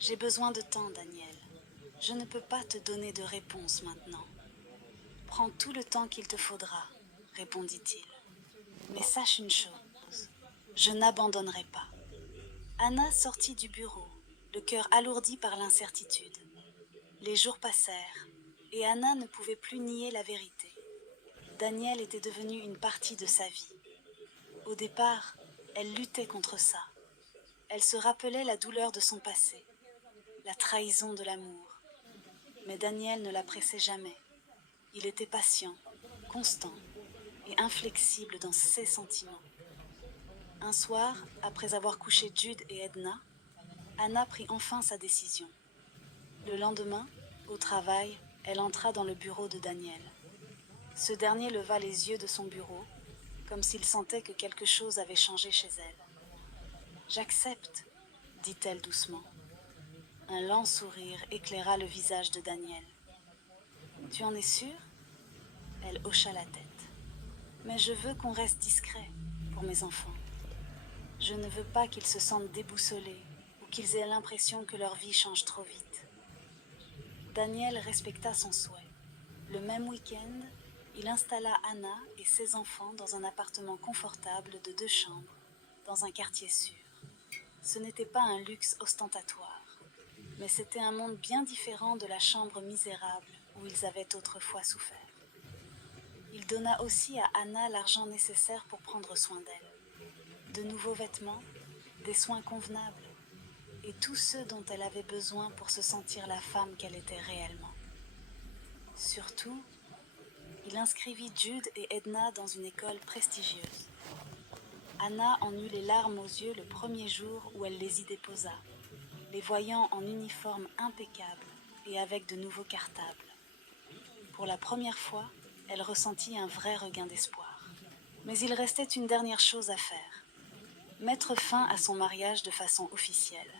J'ai besoin de temps, Daniel. Je ne peux pas te donner de réponse maintenant. Prends tout le temps qu'il te faudra, répondit-il. Mais sache une chose, je n'abandonnerai pas. Anna sortit du bureau, le cœur alourdi par l'incertitude. Les jours passèrent, et Anna ne pouvait plus nier la vérité. Daniel était devenu une partie de sa vie. Au départ, elle luttait contre ça. Elle se rappelait la douleur de son passé, la trahison de l'amour. Mais Daniel ne la pressait jamais. Il était patient, constant et inflexible dans ses sentiments. Un soir, après avoir couché Jude et Edna, Anna prit enfin sa décision. Le lendemain, au travail, elle entra dans le bureau de Daniel. Ce dernier leva les yeux de son bureau, comme s'il sentait que quelque chose avait changé chez elle. « J'accepte, dit-elle doucement. Un lent sourire éclaira le visage de Daniel. « Tu en es sûre ?» Elle hocha la tête. « Mais je veux qu'on reste discret pour mes enfants. Je ne veux pas qu'ils se sentent déboussolés ou qu'ils aient l'impression que leur vie change trop vite. » Daniel respecta son souhait. Le même week-end, il installa Anna et ses enfants dans un appartement confortable de 2 chambres, dans un quartier sûr. Ce n'était pas un luxe ostentatoire, mais c'était un monde bien différent de la chambre misérable où ils avaient autrefois souffert. Il donna aussi à Anna l'argent nécessaire pour prendre soin d'elle. De nouveaux vêtements, des soins convenables, et tout ce dont elle avait besoin pour se sentir la femme qu'elle était réellement. Surtout, il inscrivit Jude et Edna dans une école prestigieuse. Anna en eut les larmes aux yeux le premier jour où elle les y déposa, les voyant en uniforme impeccable et avec de nouveaux cartables. Pour la première fois, elle ressentit un vrai regain d'espoir. Mais il restait une dernière chose à faire, mettre fin à son mariage de façon officielle.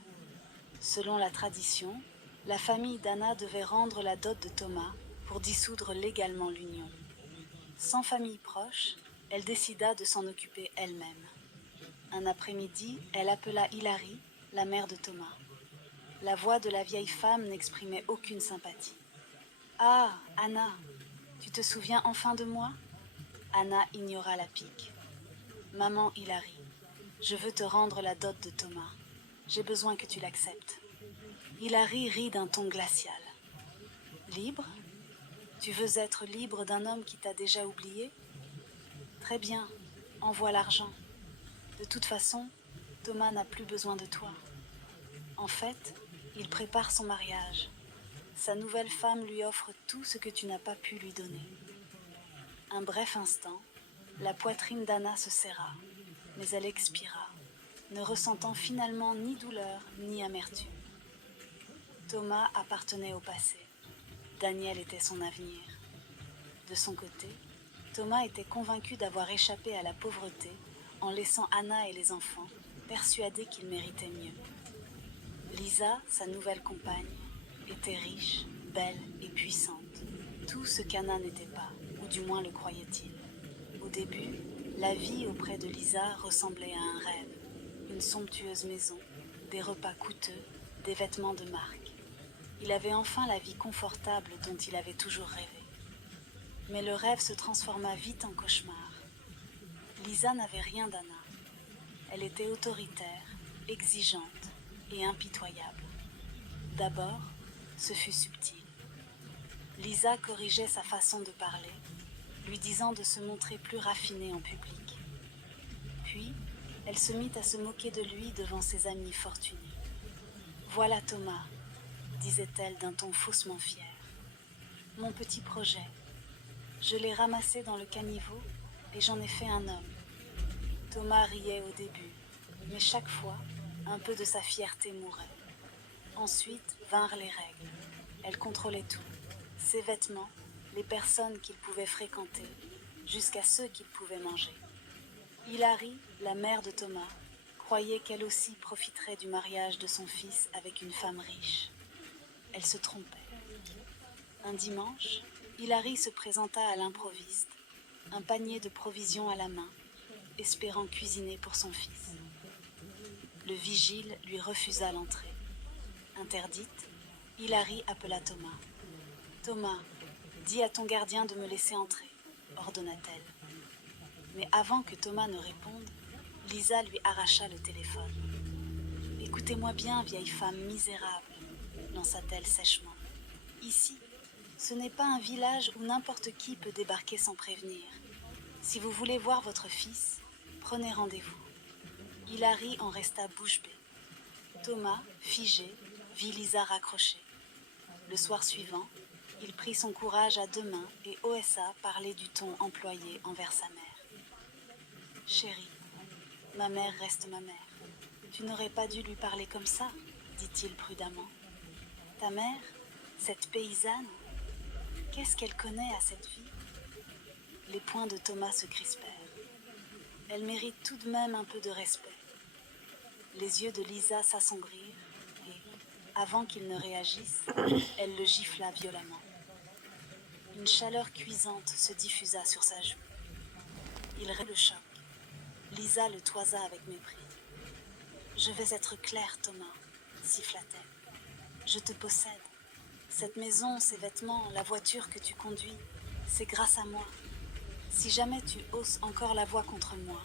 Selon la tradition, la famille d'Anna devait rendre la dot de Thomas pour dissoudre légalement l'union. Sans famille proche, elle décida de s'en occuper elle-même. Un après-midi, elle appela Hilary, la mère de Thomas. La voix de la vieille femme n'exprimait aucune sympathie. « Ah, Anna, tu te souviens enfin de moi ?» Anna ignora la pique. « Maman Hilary, je veux te rendre la dot de Thomas. J'ai besoin que tu l'acceptes. » Hilary rit d'un ton glacial. « Libre ? Tu veux être libre d'un homme qui t'a déjà oublié ? Très bien, envoie l'argent. De toute façon, Thomas n'a plus besoin de toi. En fait, il prépare son mariage. Sa nouvelle femme lui offre tout ce que tu n'as pas pu lui donner. » Un bref instant, la poitrine d'Anna se serra, mais elle expira, ne ressentant finalement ni douleur ni amertume. Thomas appartenait au passé. Daniel était son avenir. De son côté, Thomas était convaincu d'avoir échappé à la pauvreté en laissant Anna et les enfants, persuadés qu'il méritait mieux. Lisa, sa nouvelle compagne, était riche, belle et puissante, tout ce qu'Anna n'était pas, ou du moins le croyait-il. Au début, la vie auprès de Lisa ressemblait à un rêve, une somptueuse maison, des repas coûteux, des vêtements de marque. Il avait enfin la vie confortable dont il avait toujours rêvé. Mais le rêve se transforma vite en cauchemar. Lisa n'avait rien d'Anna. Elle était autoritaire, exigeante et impitoyable. D'abord, ce fut subtil. Lisa corrigeait sa façon de parler, lui disant de se montrer plus raffinée en public. Puis, elle se mit à se moquer de lui devant ses amis fortunés. « Voilà Thomas, » disait-elle d'un ton faussement fier. « Mon petit projet. Je l'ai ramassé dans le caniveau et j'en ai fait un homme. » Thomas riait au début, mais chaque fois, un peu de sa fierté mourait. Ensuite vinrent les règles. Elle contrôlait tout, ses vêtements, les personnes qu'il pouvait fréquenter, jusqu'à ceux qu'il pouvait manger. Hilary, la mère de Thomas, croyait qu'elle aussi profiterait du mariage de son fils avec une femme riche. Elle se trompait. Un dimanche, Hilary se présenta à l'improviste, un panier de provisions à la main, espérant cuisiner pour son fils. Le vigile lui refusa l'entrée. Un interdite, Hilary appela Thomas. « Thomas, dis à ton gardien de me laisser entrer, » ordonna-t-elle. Mais avant que Thomas ne réponde, Lisa lui arracha le téléphone. « Écoutez-moi bien, vieille femme misérable, » lança-t-elle sèchement. « Ici, ce n'est pas un village où n'importe qui peut débarquer sans prévenir. Si vous voulez voir votre fils, prenez rendez-vous. » Hilary en resta bouche bée. Thomas, figé, vit Lisa raccrocher. Le soir suivant, il prit son courage à deux mains et osa parler du ton employé envers sa mère. « Chérie, ma mère reste ma mère. Tu n'aurais pas dû lui parler comme ça, dit-il prudemment. Ta mère, cette paysanne, qu'est-ce qu'elle connaît à cette vie ?» Les poings de Thomas se crispèrent. Elle mérite tout de même un peu de respect. Les yeux de Lisa s'assombrirent et, avant qu'il ne réagisse, elle le gifla violemment. Une chaleur cuisante se diffusa sur sa joue. Il rêvait le choc. Lisa le toisa avec mépris. « Je vais être claire, Thomas, » siffla-t-elle. « Je te possède. Cette maison, ces vêtements, la voiture que tu conduis, c'est grâce à moi. Si jamais tu hausses encore la voix contre moi,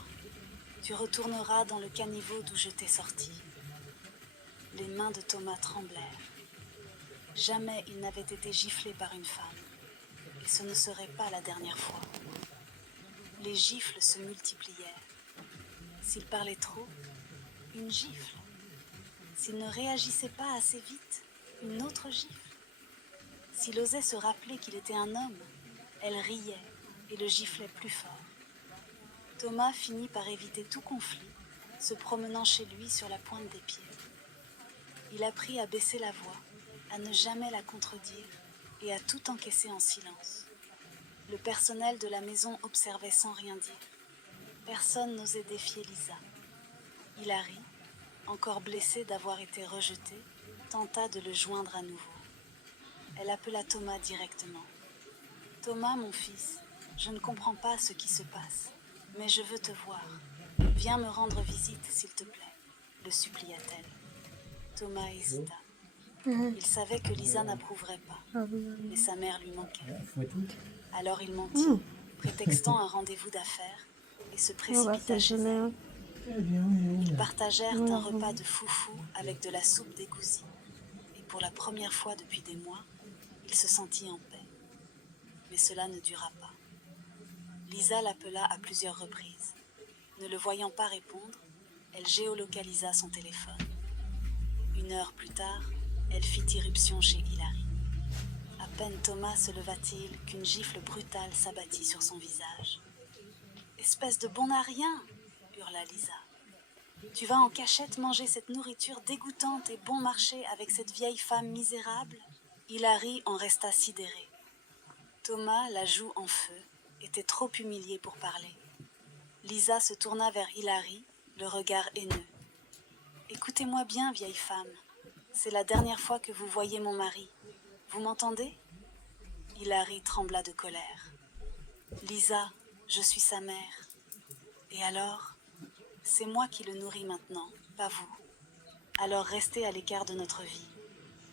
tu retourneras dans le caniveau d'où je t'ai sorti. » Les mains de Thomas tremblèrent. Jamais il n'avait été giflé par une femme, et ce ne serait pas la dernière fois. Les gifles se multiplièrent. S'il parlait trop, une gifle. S'il ne réagissait pas assez vite, une autre gifle. S'il osait se rappeler qu'il était un homme, elle riait et le giflait plus fort. Thomas finit par éviter tout conflit, se promenant chez lui sur la pointe des pieds. Il apprit à baisser la voix, à ne jamais la contredire et à tout encaisser en silence. Le personnel de la maison observait sans rien dire. Personne n'osait défier Lisa. Hilary, encore blessée d'avoir été rejetée, tenta de le joindre à nouveau. Elle appela Thomas directement. « Thomas, mon fils, je ne comprends pas ce qui se passe, mais je veux te voir. Viens me rendre visite, s'il te plaît, » le supplia-t-elle. Thomas hésita. Il savait que Lisa n'approuverait pas, mais sa mère lui manquait. Alors il mentit, prétextant un rendez-vous d'affaires, et se précipita chez elle. Ils partagèrent un repas de foufou avec de la soupe d'égoussi, et pour la première fois depuis des mois, il se sentit en paix. Mais cela ne dura pas. Lisa l'appela à plusieurs reprises. Ne le voyant pas répondre, elle géolocalisa son téléphone. 1 heure plus tard, elle fit irruption chez Hilary. À peine Thomas se leva-t-il qu'une gifle brutale s'abattit sur son visage. « Espèce de bon à rien !» hurla Lisa. « Tu vas en cachette manger cette nourriture dégoûtante et bon marché avec cette vieille femme misérable ?» Hilary en resta sidérée. Thomas, la joue en feu, était trop humilié pour parler. Lisa se tourna vers Hilary, le regard haineux. « Écoutez-moi bien, vieille femme. C'est la dernière fois que vous voyez mon mari. Vous m'entendez ?» Hilary trembla de colère. « Lisa, je suis sa mère. Et alors, c'est moi qui le nourris maintenant, pas vous. Alors restez à l'écart de notre vie.